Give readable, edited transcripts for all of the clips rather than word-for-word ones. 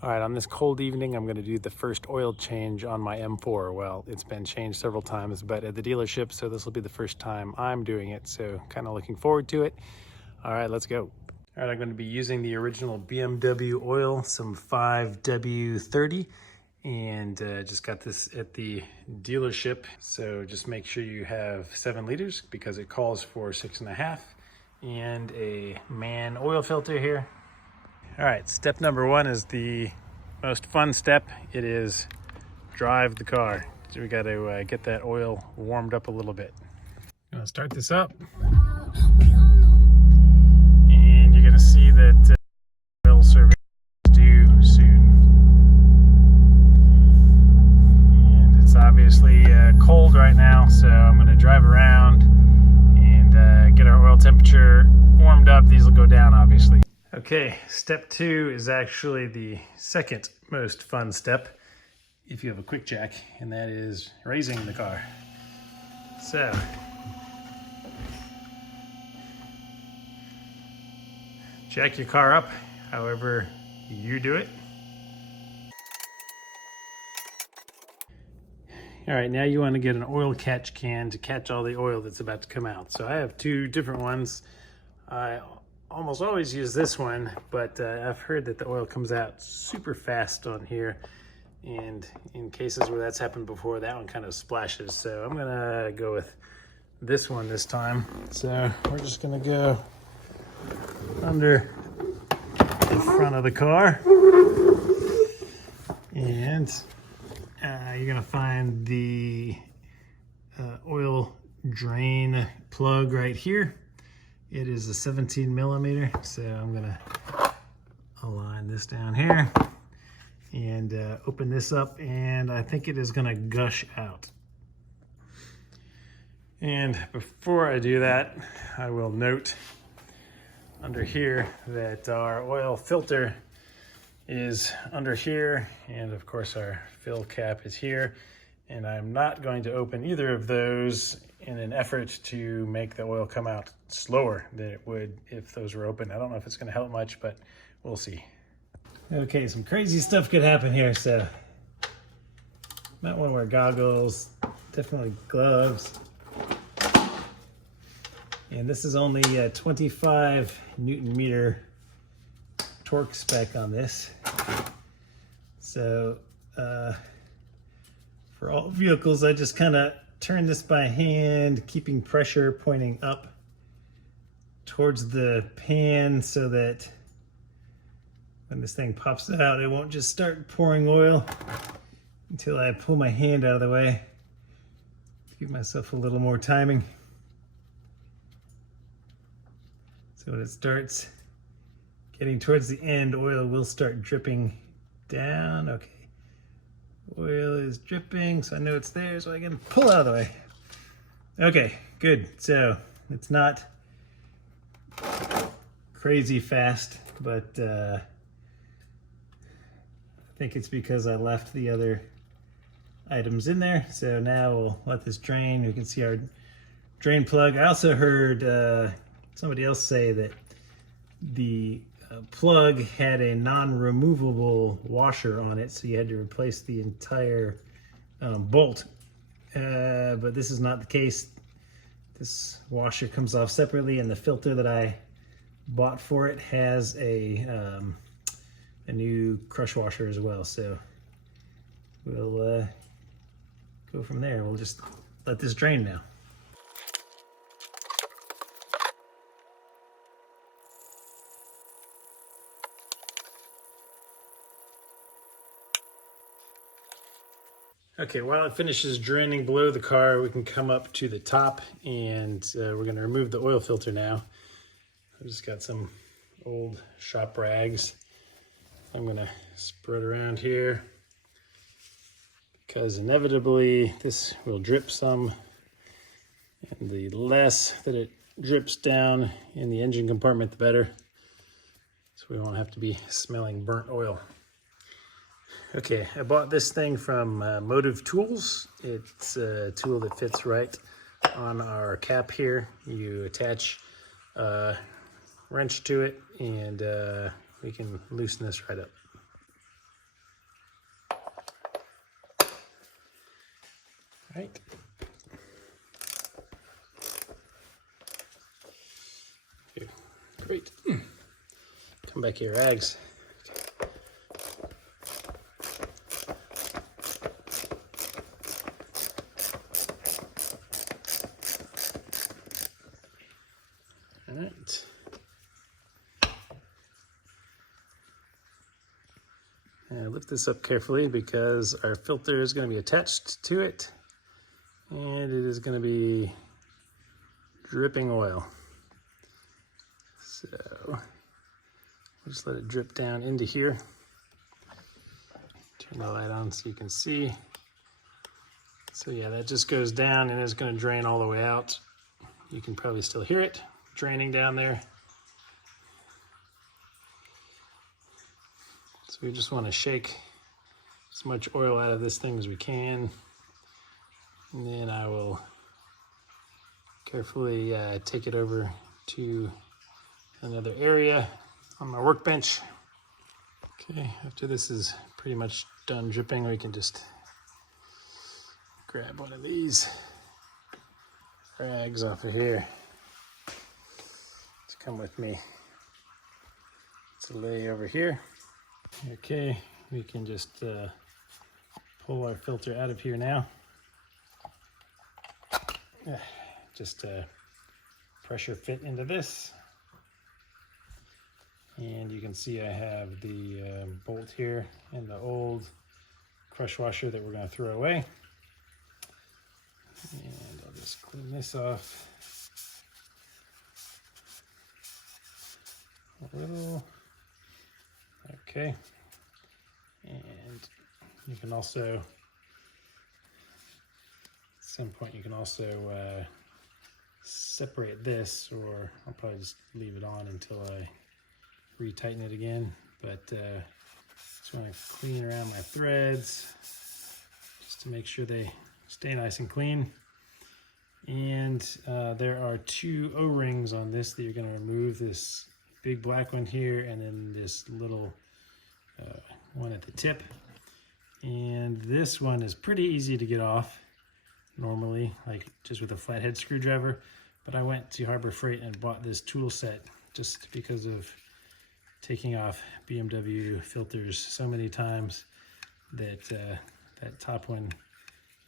All right, on this cold evening, I'm gonna do the first oil change on my M4. Well, it's been changed several times, but at the dealership, so this will be the first time I'm doing it, so kind of looking forward to it. All right, let's go. All right, I'm gonna be using the original BMW oil, some 5W30, and just got this at the dealership. So just make sure you have 7 liters because it calls for 6.5, and a man oil filter here. All right, step number 1 is the most fun step. It is drive the car. So we got to get that oil warmed up a little bit. I'm gonna start this up. And you're gonna see that oil service is due soon. And it's obviously cold right now, so I'm gonna drive around and get our oil temperature warmed up. These will go down, obviously. Okay, step 2 is actually the second most fun step if you have a QuickJack, and that is raising the car. So, jack your car up however you do it. All right, now you want to get an oil catch can to catch all the oil that's about to come out. So I have 2 different ones. I almost always use this one, but I've heard that the oil comes out super fast on here, and in cases where that's happened before, that one kind of splashes. So I'm gonna go with this one this time. So we're just gonna go under the front of the car, and you're gonna find the oil drain plug right here. It is a 17 millimeter, so I'm gonna align this down here and open this up, and I think it is gonna gush out. And before I do that, I will note under here that our oil filter is under here, and of course our fill cap is here, and I'm not going to open either of those in an effort to make the oil come out slower than it would if those were open. I don't know if it's going to help much, but we'll see. Okay, some crazy stuff could happen here, so might want to wear goggles, definitely gloves. And this is only a 25 Newton meter torque spec on this. So for all vehicles, I just kind of turn this by hand, keeping pressure pointing up towards the pan so that when this thing pops out, it won't just start pouring oil until I pull my hand out of the way to give myself a little more timing. So when it starts getting towards the end, oil will start dripping down. Okay, oil is dripping, so I know it's there, so I can pull out of the way. Okay, good. So it's not crazy fast, but I think it's because I left the other items in there. So now we'll let this drain. You can see our drain plug. I also heard somebody else say that the plug had a non-removable washer on it, so you had to replace the entire bolt. But this is not the case. This washer comes off separately, and the filter that I bought for it has a new crush washer as well. So we'll go from there. We'll just let this drain now. Okay, while it finishes draining below the car, we can come up to the top, and we're gonna remove the oil filter now. I've just got some old shop rags. I'm gonna spread around here because inevitably this will drip some, and the less that it drips down in the engine compartment, the better. So we won't have to be smelling burnt oil. Okay, I bought this thing from Motive Tools. It's a tool that fits right on our cap here. You attach a wrench to it, and we can loosen this right up. right. Okay, great. Come back here, rags. All right. And lift this up carefully because our filter is going to be attached to it, and it is going to be dripping oil. So we'll just let it drip down into here. Turn the light on so you can see. So yeah, that just goes down and it's going to drain all the way out. You can probably still hear it draining down there. So we just want to shake as much oil out of this thing as we can. And then I will carefully take it over to another area on my workbench. Okay, after this is pretty much done dripping, we can just grab one of these rags off of here. Just come with me. It's a lay over here. Okay, we can just pull our filter out of here now. Just pressure fit into this. And you can see I have the bolt here and the old crush washer that we're going to throw away. And I'll just clean this off a little. Okay. And you can also, at some point, you can also separate this, or I'll probably just leave it on until I retighten it again. But just want to clean around my threads just to make sure they stay nice and clean. And there are two O-rings on this that you're going to remove, this big black one here and then this little one at the tip. And this one is pretty easy to get off normally, like just with a flathead screwdriver, but I went to Harbor Freight and bought this tool set just because of taking off BMW filters so many times that that top one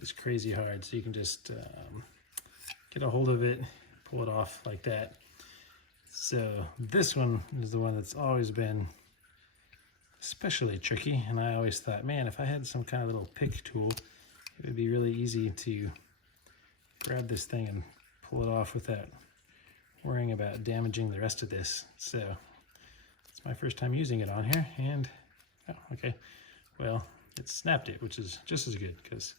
is crazy hard. So you can just get a hold of it, pull it off like that. So this one is the one that's always been especially tricky, and I always thought, man, if I had some kind of little pick tool, it would be really easy to grab this thing and pull it off without worrying about damaging the rest of this. So it's my first time using it on here, and oh, okay, well, it snapped it, which is just as good because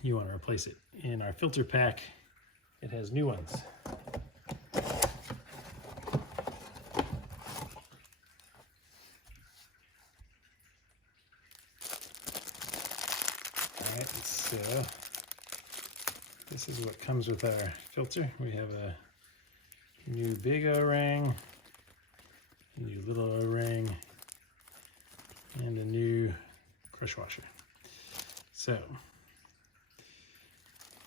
you want to replace it. In our filter pack, it has new ones. Alright, so this is what comes with our filter. We have a new big O-ring, a new little O-ring, and a new crush washer. So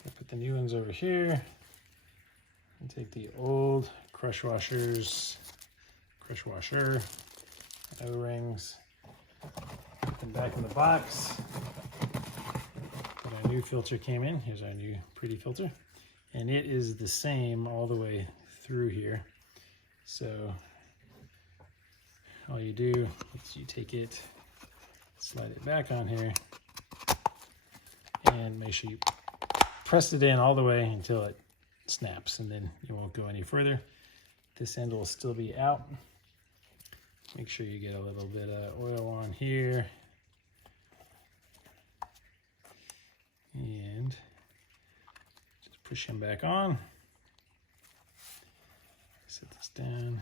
I'll put the new ones over here and take the old crush washer, O-rings, put them back in the box. But our new filter came in. Here's our new pretty filter. And it is the same all the way through here. So all you do is you take it, slide it back on here, and make sure you press it in all the way until it snaps, and then you won't go any further. This end will still be out. Make sure you get a little bit of oil on here. And just push him back on. Set this down.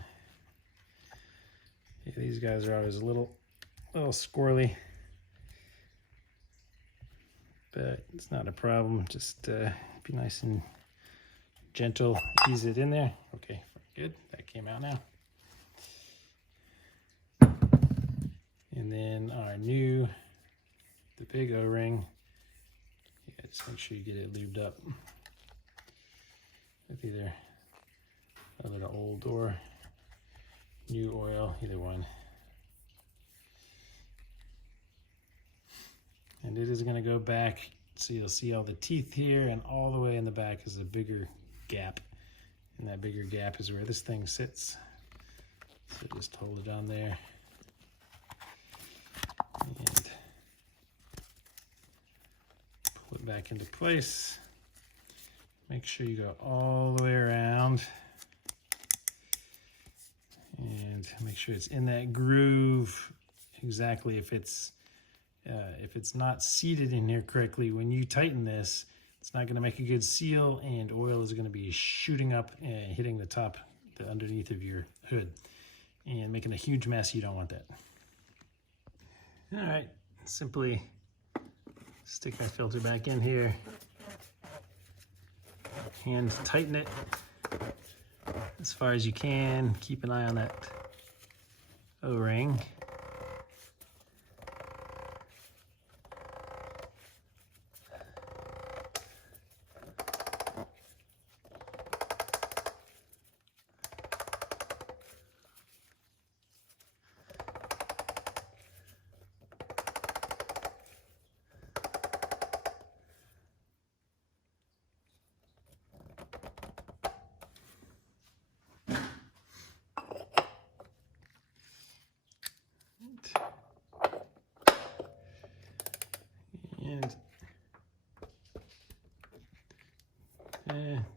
Yeah, these guys are always a little squirrely, but it's not a problem. Just be nice and gentle, ease it in there. Okay, good, that came out now. And then our new, the big O-ring, just make sure you get it lubed up with either a little old or new oil, either one. And it is going to go back, so you'll see all the teeth here, and all the way in the back is a bigger gap. And that bigger gap is where this thing sits. So just hold it on there. And pull it back into place. Make sure you go all the way around. And make sure it's in that groove exactly. If it's not seated in here correctly, when you tighten this, it's not going to make a good seal, and oil is going to be shooting up and hitting the top, the underneath of your hood, and making a huge mess. You don't want that. All right, simply stick that filter back in here, hand tighten it as far as you can. Keep an eye on that O-ring.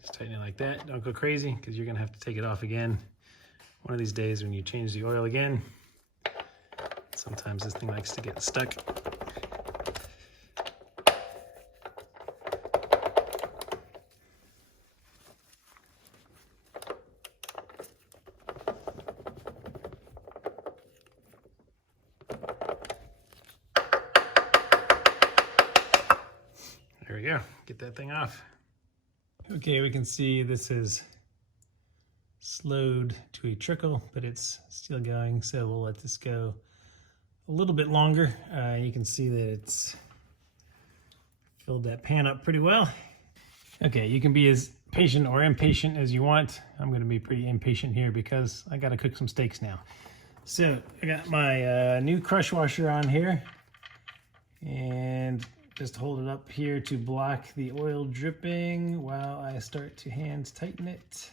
Just tighten it like that. Don't go crazy, because you're going to have to take it off again one of these days when you change the oil again. Sometimes this thing likes to get stuck. There we go. Get that thing off. Okay, we can see this is slowed to a trickle, but it's still going, so we'll let this go a little bit longer. You can see that it's filled that pan up pretty well. Okay, you can be as patient or impatient as you want. I'm going to be pretty impatient here because I got to cook some steaks now. So I got my new crush washer on here, and just hold it up here to block the oil dripping while I start to hand tighten it.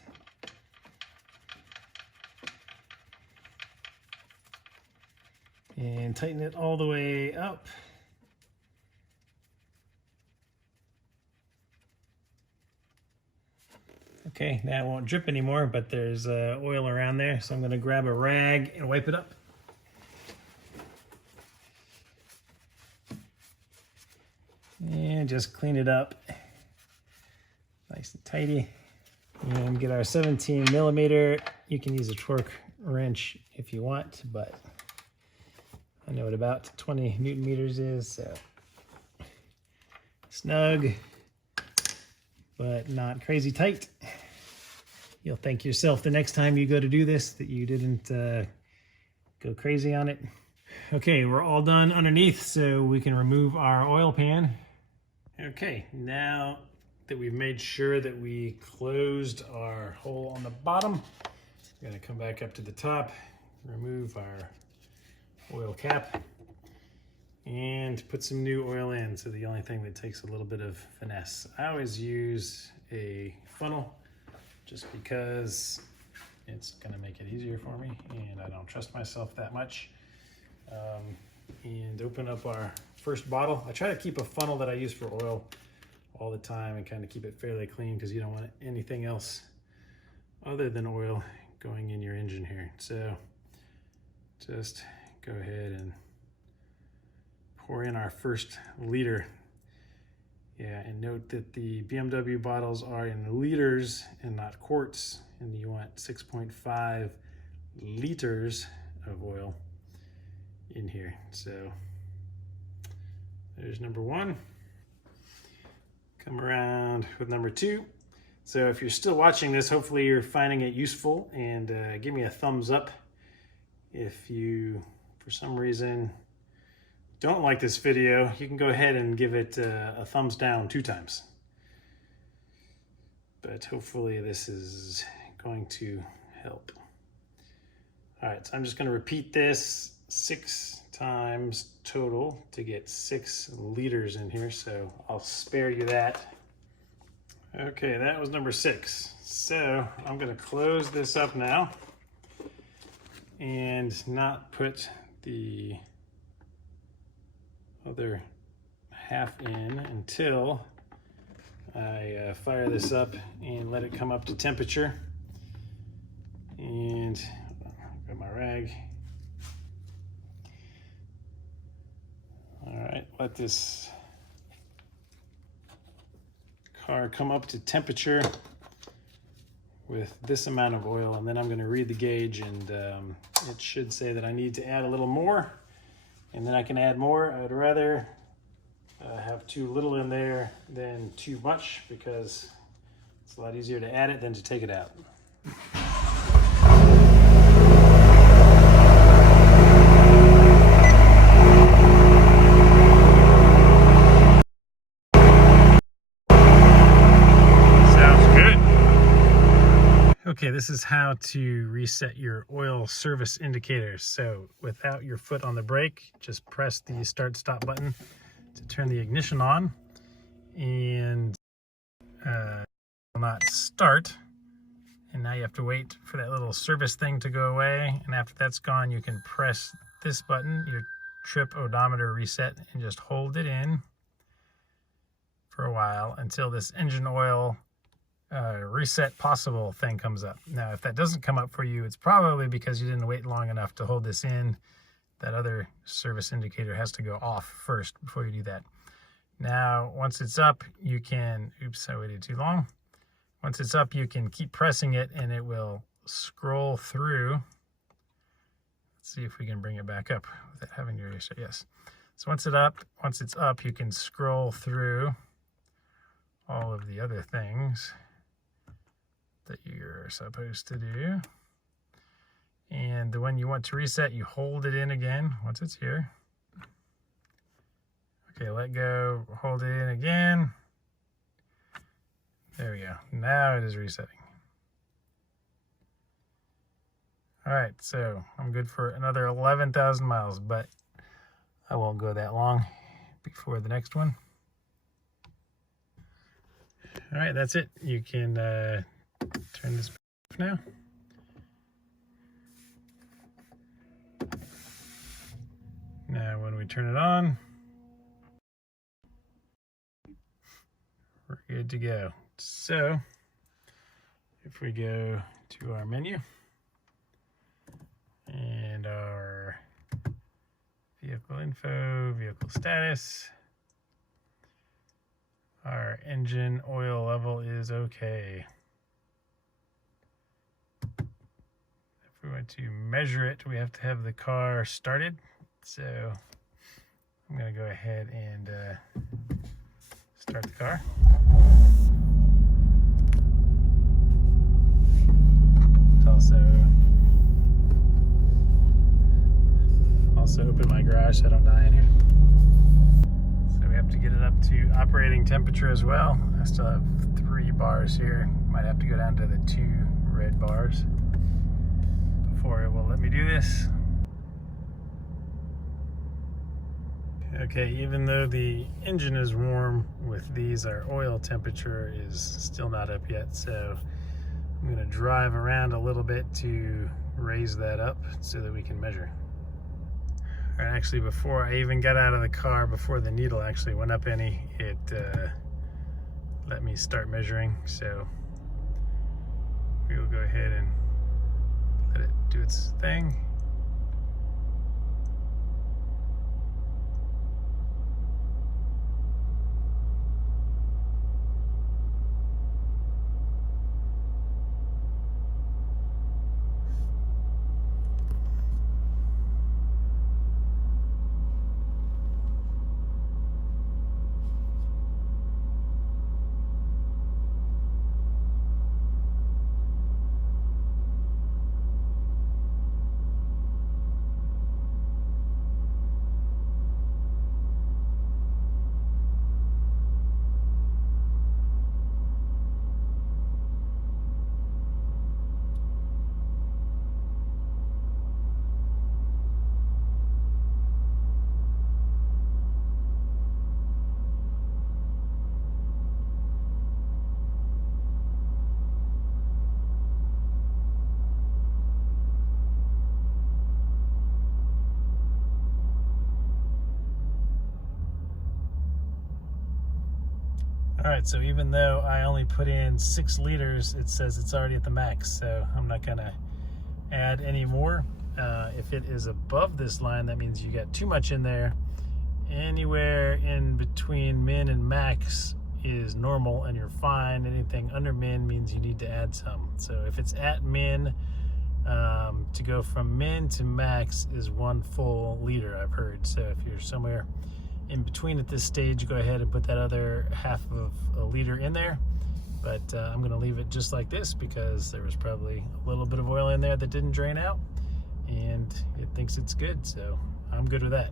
And tighten it all the way up. Okay, now it won't drip anymore, but there's oil around there, so I'm going to grab a rag and wipe it up. And just clean it up nice and tidy. And get our 17 millimeter. You can use a torque wrench if you want, but I know what about 20 Newton meters is, so snug, but not crazy tight. You'll thank yourself the next time you go to do this that you didn't go crazy on it. Okay, we're all done underneath, so we can remove our oil pan. Okay, now that we've made sure that we closed our hole on the bottom, we're going to come back up to the top, remove our oil cap, and put some new oil in. So the only thing that takes a little bit of finesse. I always use a funnel just because it's going to make it easier for me, and I don't trust myself that much. And open up our first bottle. I try to keep a funnel that I use for oil all the time and kind of keep it fairly clean, because you don't want anything else other than oil going in your engine here. So just go ahead and pour in our first liter. Yeah, and note that the BMW bottles are in liters and not quarts, and you want 6.5 liters of oil in here. So there's number one. Come around with number two. So if you're still watching this, hopefully you're finding it useful, and give me a thumbs up if you, for some reason, don't like this video, you can go ahead and give it a thumbs down 2 times. But hopefully this is going to help. All right, so I'm just going to repeat this 6 times total to get 6 liters in here, so I'll spare you that. Okay, that was number 6. So I'm going to close this up now and not put the other half in until I fire this up and let it come up to temperature. And grab my rag. All right, let this car come up to temperature with this amount of oil, and then I'm going to read the gauge, and it should say that I need to add a little more, and then I can add more. I would rather have too little in there than too much, because it's a lot easier to add it than to take it out. Okay, this is how to reset your oil service indicators. So without your foot on the brake, just press the start stop button to turn the ignition on, and it will not start. And now you have to wait for that little service thing to go away. And after that's gone, you can press this button, your trip odometer reset, and just hold it in for a while until this engine oil reset possible thing comes up. Now, if that doesn't come up for you, it's probably because you didn't wait long enough to hold this in. That other service indicator has to go off first before you do that. Now, once it's up, you can, oops, I waited too long. Once it's up, you can keep pressing it and it will scroll through. Let's see if we can bring it back up without having to erase it. Yes. So once it's up, you can scroll through all of the other things that you're supposed to do. And the one you want to reset, you hold it in again once it's here. Okay, let go, hold it in again. There we go. Now it is resetting. All right, so I'm good for another 11,000 miles, but I won't go that long before the next one. All right, that's it. You can turn this off now. Now when we turn it on, we're good to go. So if we go to our menu and our vehicle info, vehicle status, our engine oil level is okay. If we want to measure it, we have to have the car started. So I'm going to go ahead and start the car. It's also open my garage so I don't die in here. So we have to get it up to operating temperature as well. I still have 3 bars here. Might have to go down to the 2 red bars before it will let me do this. Okay, even though the engine is warm with these, our oil temperature is still not up yet, so I'm going to drive around a little bit to raise that up so that we can measure. All right, actually, before I even got out of the car, before the needle actually went up any, it let me start measuring, so we will go ahead and let it do its thing. All right, so even though I only put in 6 liters, it says it's already at the max, so I'm not gonna add any more. If it is above this line, that means you got too much in there. Anywhere in between min and max is normal and you're fine. Anything under min means you need to add some. So if it's at min, to go from min to max is 1 full liter, I've heard. So if you're somewhere in between at this stage, go ahead and put that other half of a liter in there. But I'm going to leave it just like this because there was probably a little bit of oil in there that didn't drain out, and it thinks it's good, so I'm good with that.